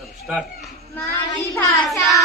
चलो स्टार्ट माझी भाषा